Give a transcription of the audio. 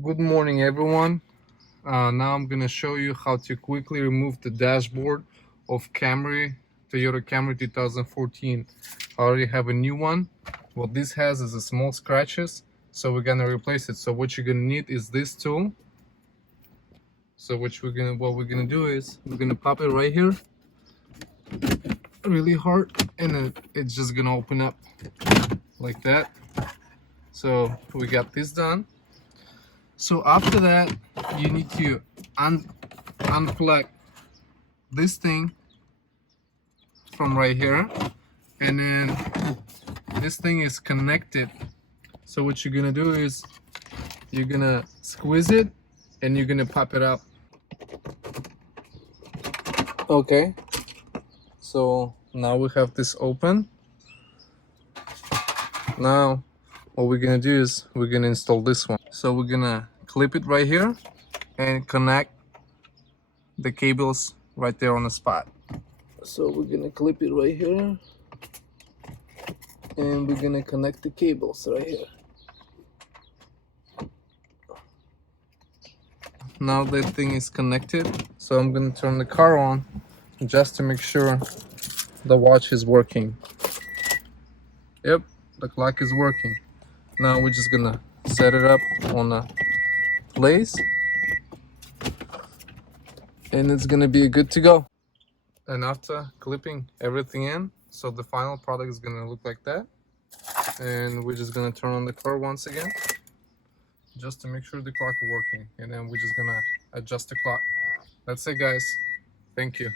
Good morning, everyone. Now I'm gonna show you how to quickly remove the dashboard of Toyota Camry 2014. I already have a new one. What this has is a small scratches, so we're gonna replace it. So what you're gonna need is this tool. So what we're gonna do is we're gonna pop it right here, really hard, and then it's just gonna open up like that. So we got this done. So after that, you need to unplug this thing from right here, and then this thing is connected. So what you're gonna do is you're gonna squeeze it and you're gonna pop it up. Okay, so now we have this open. Now what we're gonna do is we're gonna install this one. So we're gonna clip it right here and connect the cables right there on the spot. So we're gonna clip it right here and we're gonna connect the cables right here. Now that thing is connected, so I'm gonna turn the car on just to make sure the watch is working. Yep, the clock is working. Now we're just gonna set it up on a place and it's gonna be good to go. And after clipping everything in, so the final product is gonna look like that. And we're just gonna turn on the car once again just to make sure the clock is working, and then we're just gonna adjust the clock. That's it, guys. Thank you.